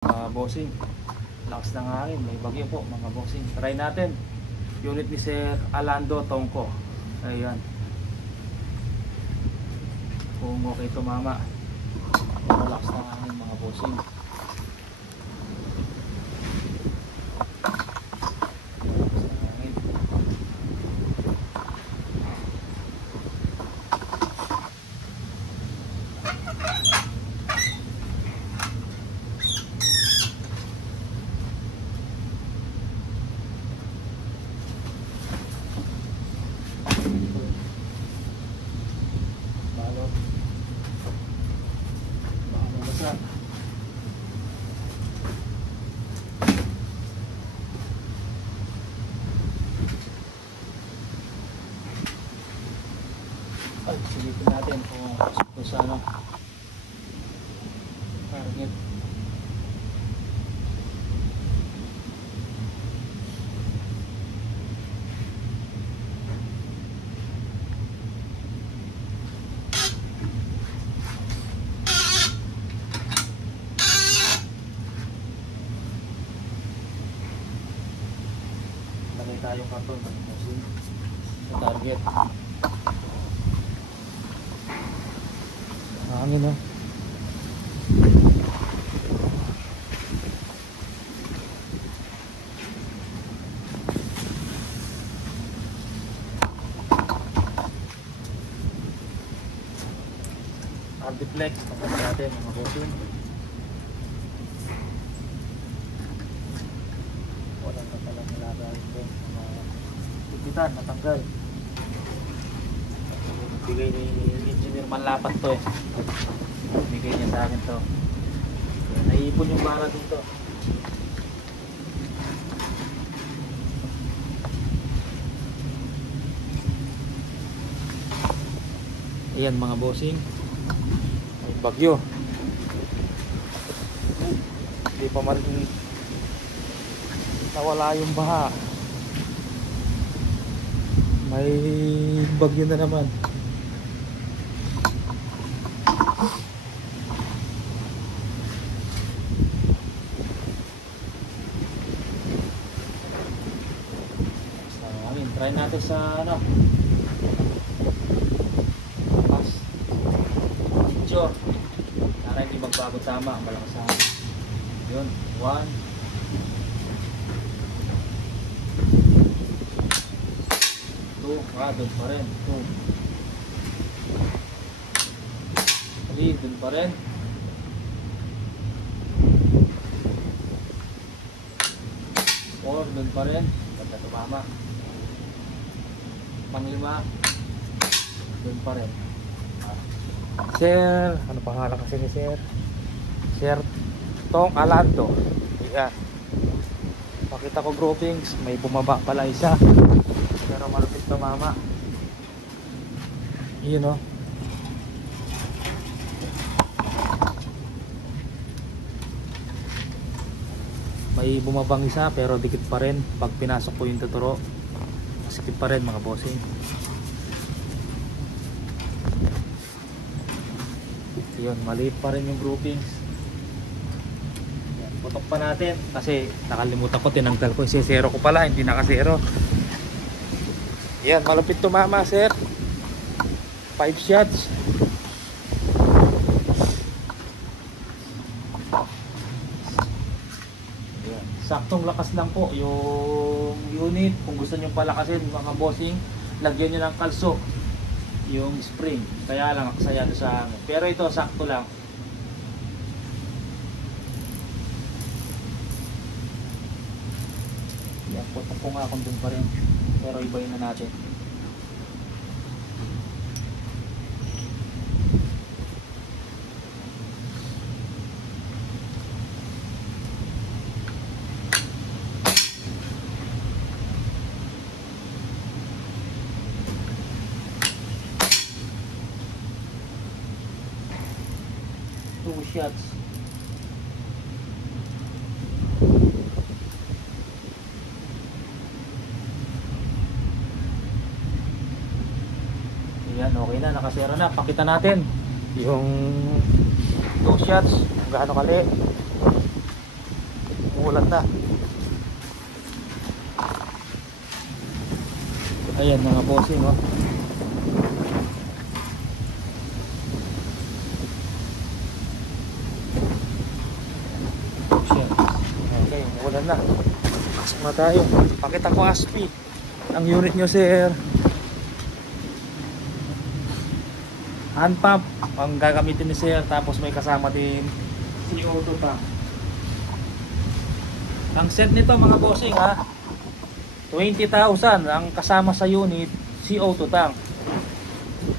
Bossing, lakas ng hangin, may bagyo po mga bossing. Try natin unit ni Sir Alando Tongko. Ayan, kung okay tumama. Lakas ng hangin mga bossing. Ay, silipin natin kung sa ano target. Lagay tayong karton sa target. Hangin na. Anti-flex pagkat natin mga bossing. Wala na palang nilagay ito. Mga ipitan, natanggal. Bigay ni Engineer Manlapat to eh. Bigay niya sa akin to. Naiipon yung bara dito. Ayan mga bossing, may bagyo. Hindi pa man nawala yung baha. May bagyo na naman. Try natin sa ano pas picture para hindi magbago tama. Malakas sa yun. 1 2 doon pa rin. 2 3 doon pa rin. 4 doon pa rin. Ganda tumama. Pang-5 doon pa rin. Sir, ano pangalan kasi ni Sir? Sir Tong Alando. Yan. Pakita ko groupings, may bumaba pala isa. Pero malupit na mama. Yun o. May bumabang isa pero dikit pa rin. Pag pinasok ko yung tuturo, skip pa rin mga bossing. Yun, maliit pa rin yung groupings. Yan, putok pa natin kasi nakalimutan ko, tinanggal ko yung zero ko pala, hindi naka-zero. Yan, malupit tumama sir. 5 shots. Yan, saktong lakas lang po yung unit. Kung gusto nyo palakasin mga bossing, lagyan nyo ng kalso yung spring, kaya lang aksayado sa amin. Pero ito sakto lang. Yan, putok ko nga kung dun pa rin, pero ibayin na natin. Shots. Ayan, okay na, nakasera na. Pakita natin yung 2 shots kung gaano kali. umuulan na. Ayan mga bossing, oh. Okay, umuulan na. Pasok na tayo. Pakita ko ASPI ang unit nyo, sir. Hand pump ang gagamitin ni sir, tapos may kasama din CO2 tank. Ang set nito mga bossing, ha, 20,000 ang kasama sa unit, CO2 tank.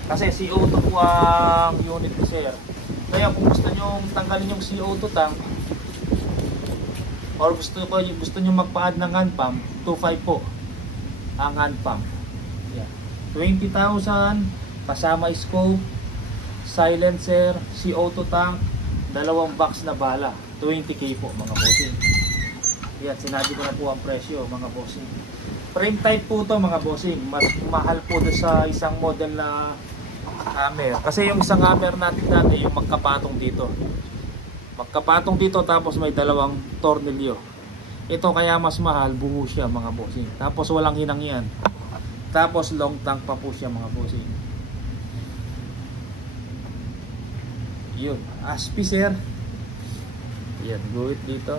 Kasi CO2 po ang unit ni sir. Kaya kung gusto nyo tanggalin yung CO2 tank, or gusto nyo magpa-add ng hand pump, 2.5 po ang hand pump. Yeah. 20,000 kasama scope, silencer, CO2 tank, dalawang box na bala, 20k po mga bossing. Yan, sinabi ko na po ang presyo mga bossing. Frame type po to mga bossing, mas mahal po doon sa isang model na hammer. Kasi yung isang hammer natin dati, yung magkapatong dito. Magkapatong dito tapos may dalawang tornilyo. Ito kaya mas mahal, buo siya mga bossing. Tapos walang hinang yan. Tapos long tank pa po siya mga bossing. Yun, ASPI sir. Yan, guhit dito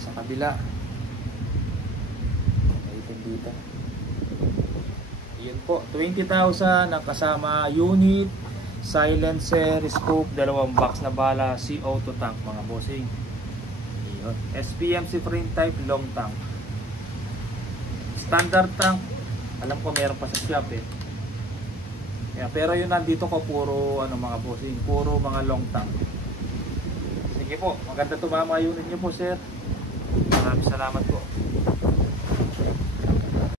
sa kabila. Item dito. Yun po, 20,000 ang kasama unit, silencer, scope, dalawang box na bala, CO2 tank mga bossing. Yun. SPMC frame type, long tank. Standard tank, alam ko meron pa sa shop eh. Yeah, pero yun nandito ko puro ano mga bossing, puro mga long tank. Sige po, maganda to mga unit nyo po sir. Maraming salamat po.